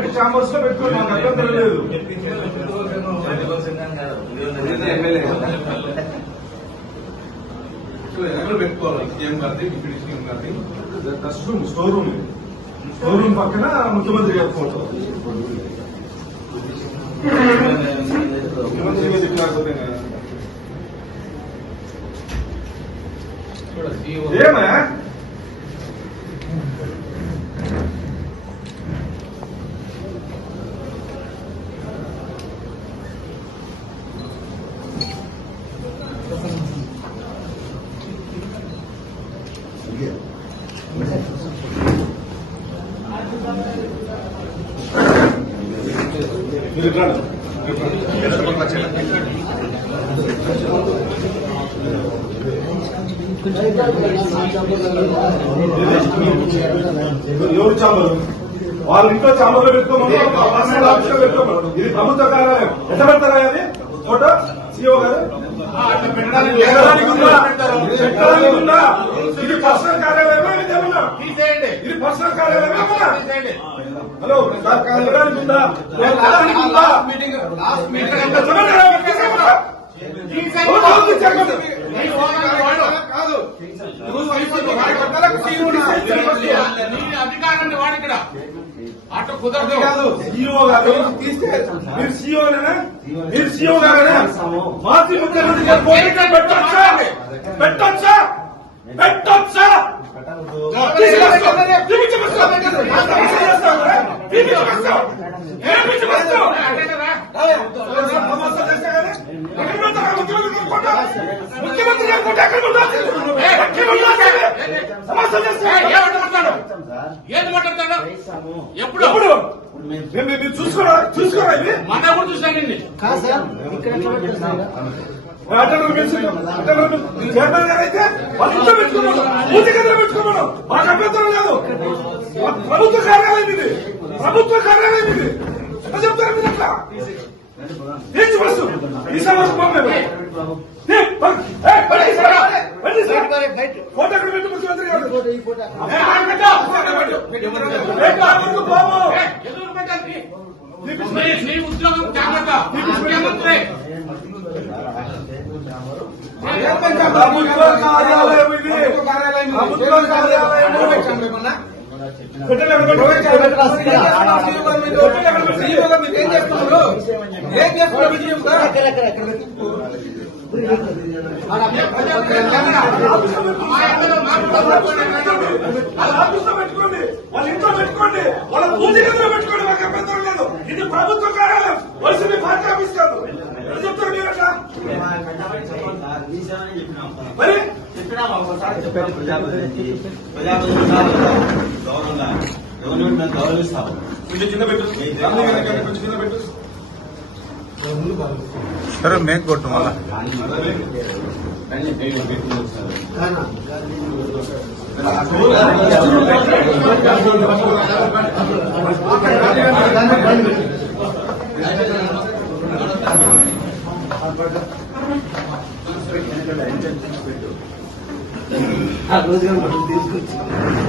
Direct ఛాంబర్స్లో పెట్టుకోండి మాకు అభ్యంతరం లేదు పెట్టుకోవాలి? సీఎం గారిది డిప్యూటీ సీఎం గారిది? Rest room store room. Store room పక్కన ముఖ్యమంత్రి గారి ఫోటో ముఖ్యమంత్రి గారి ఇట్లాకపోతే ఏమే? ఎవరు చాంబరు వాళ్ళ ఇంట్లో చాంబర్లో పెట్టుకోమని పర్సనల్ ఆఫీస్లో పెట్టుకోమని ఇది ప్రభుత్వ కార్యాలయం. ఎట్లా పెడతారా అది? ఫోటో సీఓ గారు? పెట్టడానికి ఉందా? ఇది పర్సనల్ కార్యాలయమా ఎవరు కాదు చెప్పండి. అధికారాన్ని వాడి. ఇక్కడ. అటు కుదరదు. కాదు. సీఓ గారు మీరు సీఓ నేనా మీరు సీఓ గారేనా? మాజీ ముఖ్యమంత్రి గారు పెట్టొచ్చా? పెట్టొచ్చా? పెట్టొచ్చా? ముఖ్యమంత్రి ఏది మాట్లాడతాడు ఎప్పుడు చూసుకోరా చూసుకోరా మన కూడా చూసానండి అటెండర్ పిలిచి అటెండర్ చైర్మన్ గారు అయితే వాళ్ళ ఇంట్లో పెట్టుకోమను. పూజ గదిలో పెట్టుకోమను. మాకు అభ్యంతరం లేదు. ప్రభుత్వ కార్యాలయం ఇది. ప్రభుత్వ కార్యాలయం ఇది. ఎట్లా చెప్తారు మీరు అట్లా? తీర్చి బస్సు ఈ సమస్య. ఫోటో ఎక్కడ పెట్టు ముఖ్యమంత్రి గారు? ఈ ఫోటో ఏ, ఆడ పెట్టు. బాబు. ఉద్యోగం జాగ్రత్త ముఖ్యమంత్రి ప్రభుత్వ కార్యాలయం ఇది ప్రభుత్వ కార్యాలయం పెట్టలేదు ఎక్కడ ఎక్కడ ఎక్కడ వాళ్ళ ఆఫీస్లో పెట్టుకోండి వాళ్ళ ఇంట్లో పెట్టుకోండి. వాళ్ళ పూజ పెట్టుకోండి మాకు అభ్యంతరం లేదు ఇది ప్రభుత్వ కార్యాలయం వైసీపీ పార్టీ ఆఫీస్ కాదు ఎలా చెప్తారు మీరు అట్లా మరి గౌరవిస్తాము కొంచెం కింద పెట్టు గాంధీ గారి దగ్గర కొంచెం కింద పెట్టు సరే మేక్ కొట్టు మళ్ళా ఆ రోజుగా తీసుకొచ్చి.